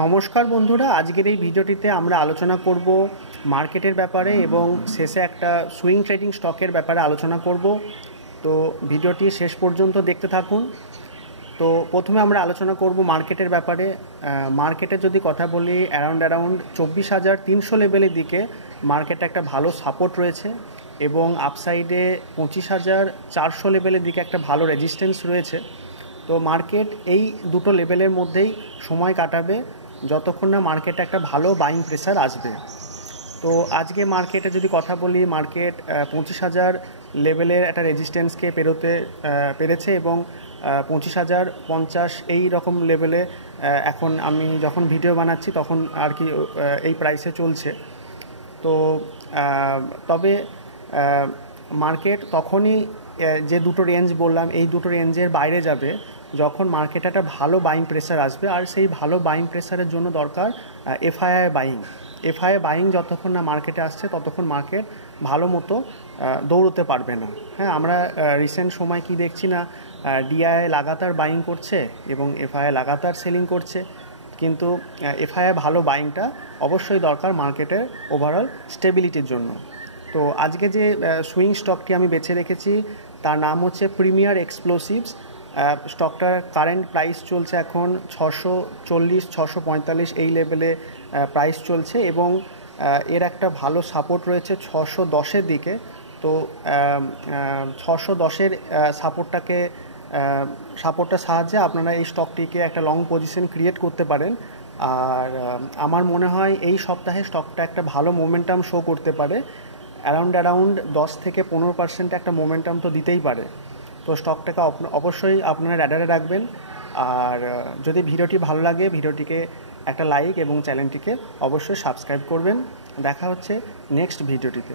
নমস্কার বন্ধুরা, আজকের এই ভিডিওটিতে আমরা আলোচনা করব মার্কেটের ব্যাপারে এবং শেষে একটা সুইং ট্রেডিং স্টকের ব্যাপারে আলোচনা করব। তো ভিডিওটি শেষ পর্যন্ত দেখতে থাকুন। তো প্রথমে আমরা আলোচনা করব মার্কেটের ব্যাপারে। মার্কেটে যদি কথা বলি, অ্যারাউন্ড 24,300 লেভেলের দিকে মার্কেটে একটা ভালো সাপোর্ট রয়েছে এবং আপসাইডে 25,400 লেভেলের দিকে একটা ভালো রেজিস্ট্যান্স রয়েছে। তো মার্কেট এই দুটো লেভেলের মধ্যেই সময় কাটাবে যতক্ষণ না মার্কেটে একটা ভালো বাইং প্রেসার আসবে। তো আজকে মার্কেটে যদি কথা বলি, মার্কেট 25,000 লেভেলের একটা রেজিস্ট্যান্সকে পেরোতে পেরেছে এবং 25,050 এই রকম লেভেলে এখন আমি যখন ভিডিও বানাচ্ছি তখন আর কি এই প্রাইসে চলছে। তো তবে মার্কেট তখনই যে দুটো রেঞ্জ বললাম এই দুটো রেঞ্জের বাইরে যাবে যখন মার্কেটে একটা ভালো বাইং প্রেসার আসবে, আর সেই ভালো বাইং প্রেসারের জন্য দরকার এফআইআই বাইং। এফআইআই বাইং যতক্ষণ না মার্কেটে আসছে ততক্ষণ মার্কেট ভালো মতো দৌড়তে পারবে না। হ্যাঁ, আমরা রিসেন্ট সময় কি দেখছি না, ডিআই লাগাতার বাইং করছে এবং এফআইআই লাগাতার সেলিং করছে, কিন্তু এফআইআই ভালো বাইংটা অবশ্যই দরকার মার্কেটের ওভারঅল স্টেবিলিটির জন্য। তো আজকে যে সুইং স্টকটি আমি বেছে রেখেছি তার নাম হচ্ছে প্রিমিয়ার এক্সপ্লোসিভস। স্টকটার কারেন্ট প্রাইস চলছে এখন 640, 645 এই লেভেলে প্রাইস চলছে এবং এর একটা ভালো সাপোর্ট রয়েছে 610-এর দিকে। তো 610-এর সাপোর্টটার সাহায্যে আপনারা এই স্টকটিকে একটা লং পজিশন ক্রিয়েট করতে পারেন। আর আমার মনে হয় এই সপ্তাহে স্টকটা একটা ভালো মোমেন্টাম শো করতে পারে। অ্যারাউন্ড 10-15% একটা মোমেন্টাম তো দিতেই পারে। তো স্টকটাকে অবশ্যই আপনারা র্যাডারে রাখবেন। আর যদি ভিডিওটি ভালো লাগে ভিডিওটিকে একটা লাইক এবং চ্যানেলটিকে অবশ্যই সাবস্ক্রাইব করবেন। দেখা হচ্ছে নেক্সট ভিডিওটিতে।